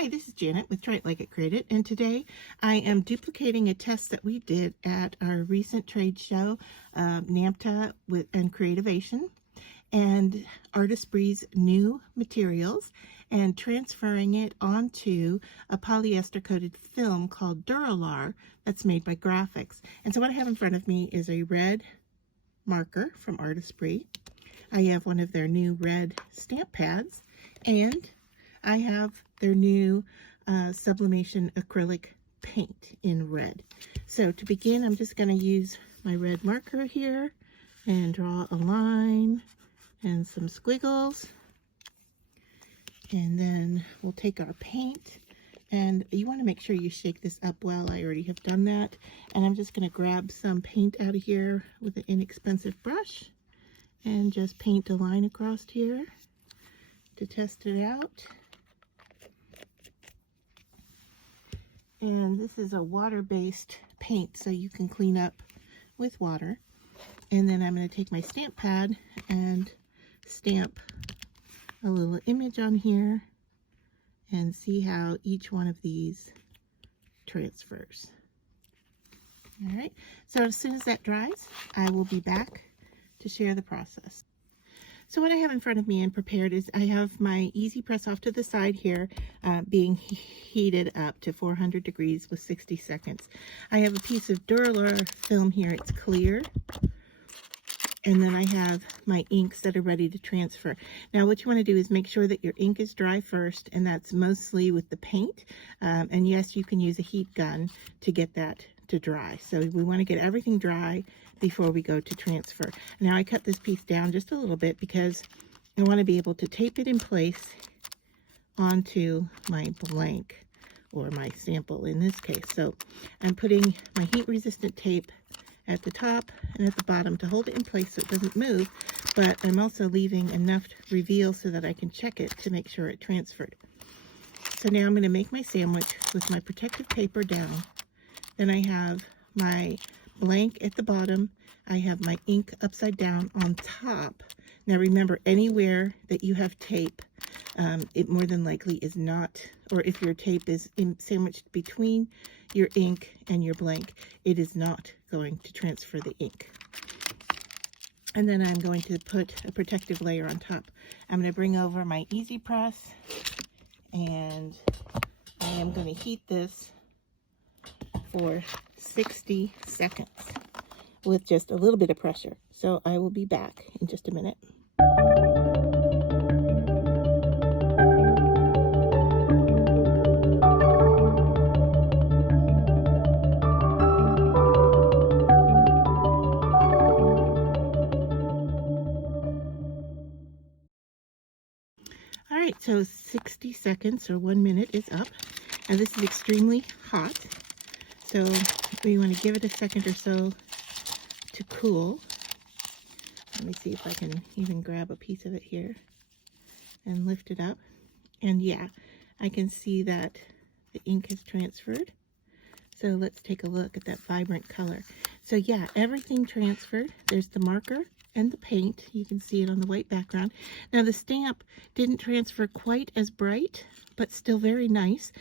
Hi, this is Janet with Try It Like It Create It, and today I am duplicating a test that we did at our recent trade show, Namta and Creativation, and Artesprix new materials, and transferring it onto a polyester coated film called Duralar that's made by Grafix. And so what I have in front of me is a red marker from Artesprix. I have one of their new red stamp pads, and I have their new Sublimation acrylic paint in red. So to begin, I'm just going to use my red marker here and draw a line and some squiggles. And then we'll take our paint, and you want to make sure you shake this up well. I already have done that. And I'm just going to grab some paint out of here with an inexpensive brush and just paint a line across here to test it out. And this is a water-based paint, so you can clean up with water. And then I'm going to take my stamp pad and stamp a little image on here and see how each one of these transfers. All right, so as soon as that dries, I will be back to share the process. So what I have in front of me and prepared is I have my easy press off to the side here being heated up to 400 degrees with 60 seconds. I have a piece of Duralar film here, it's clear. And then I have my inks that are ready to transfer. Now what you want to do is make sure that your ink is dry first, and that's mostly with the paint. And yes, you can use a heat gun to get that to dry. So we want to get everything dry before we go to transfer. Now I cut this piece down just a little bit because I want to be able to tape it in place onto my blank, or my sample in this case. So I'm putting my heat resistant tape at the top and at the bottom to hold it in place so it doesn't move, but I'm also leaving enough reveal so that I can check it to make sure it transferred. So now I'm going to make my sandwich with my protective paper down. Then I have my blank at the bottom. I have my ink upside down on top. Now remember, anywhere that you have tape, it more than likely is not, or if your tape is sandwiched between your ink and your blank, it is not going to transfer the ink. And then I'm going to put a protective layer on top. I'm going to bring over my easy press, and I am going to heat this for 60 seconds with just a little bit of pressure. So I will be back in just a minute. All right, so 60 seconds or 1 minute is up. Now this is extremely hot, so we want to give it a second or so to cool. Let me see if I can even grab a piece of it here and lift it up. And yeah, I can see that the ink has transferred. So let's take a look at that vibrant color. So yeah, everything transferred. There's the marker and the paint. You can see it on the white background. Now the stamp didn't transfer quite as bright, but still very nice.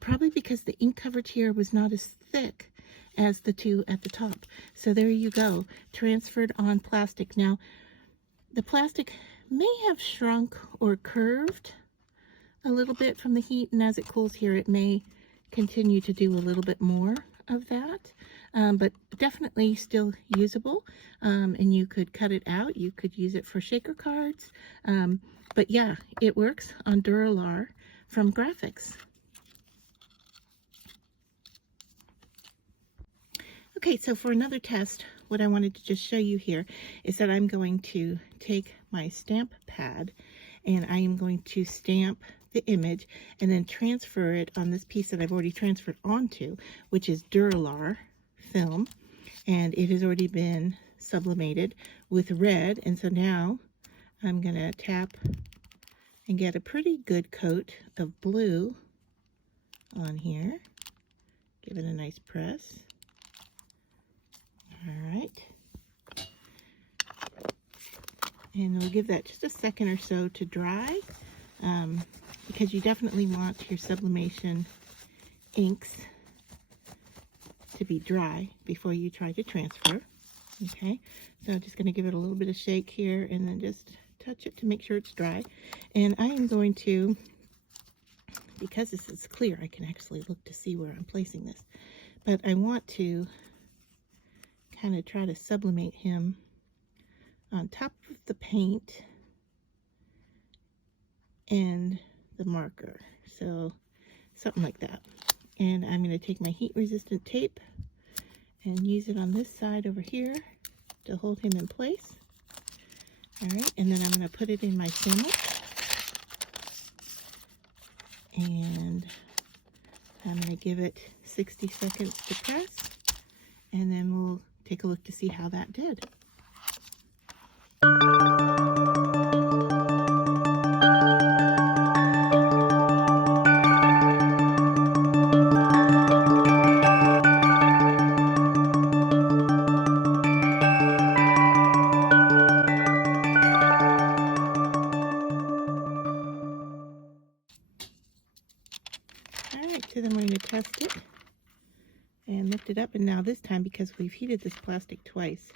Probably because the ink coverage here was not as thick as the two at the top. So there you go, transferred on plastic. Now the plastic may have shrunk or curved a little bit from the heat, and as it cools here it may continue to do a little bit more of that, but definitely still usable. And you could cut it out, you could use it for shaker cards, but yeah, it works on Duralar from Grafix. Okay, so for another test, what I wanted to just show you here is that I'm going to take my stamp pad and I am going to stamp the image and then transfer it on this piece that I've already transferred onto, which is Duralar film, and it has already been sublimated with red. And so now I'm gonna tap and get a pretty good coat of blue on here. Give it a nice press. All right. And we'll give that just a second or so to dry. because you definitely want your sublimation inks to be dry before you try to transfer. Okay, so I'm just going to give it a little bit of shake here and then just touch it to make sure it's dry. And I am going to, because this is clear, I can actually look to see where I'm placing this. But I want to kind of try to sublimate him on top of the paint and the marker. So something like that. And I'm going to take my heat resistant tape and use it on this side over here to hold him in place. All right, and then I'm going to put it in my sandwich. And I'm going to give it 60 seconds to press, and then we'll take a look to see how that did. Alright, so then we're going to test it and lift it up, and now this time, because we've heated this plastic twice,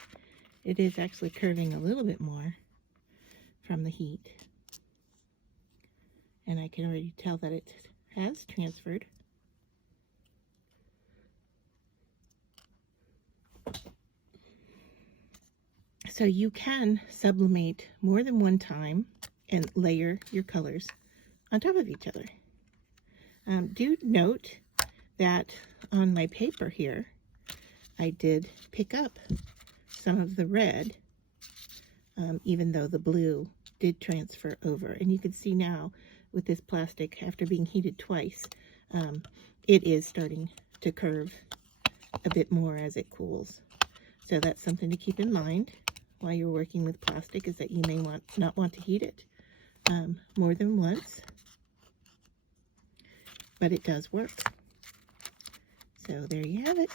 it is actually curving a little bit more from the heat. And I can already tell that it has transferred. So you can sublimate more than one time and layer your colors on top of each other. Do note that on my paper here, I did pick up some of the red, even though the blue did transfer over. And you can see now with this plastic, after being heated twice, it is starting to curve a bit more as it cools. So that's something to keep in mind while you're working with plastic, is that you may not want to heat it more than once. But it does work. So there you have it.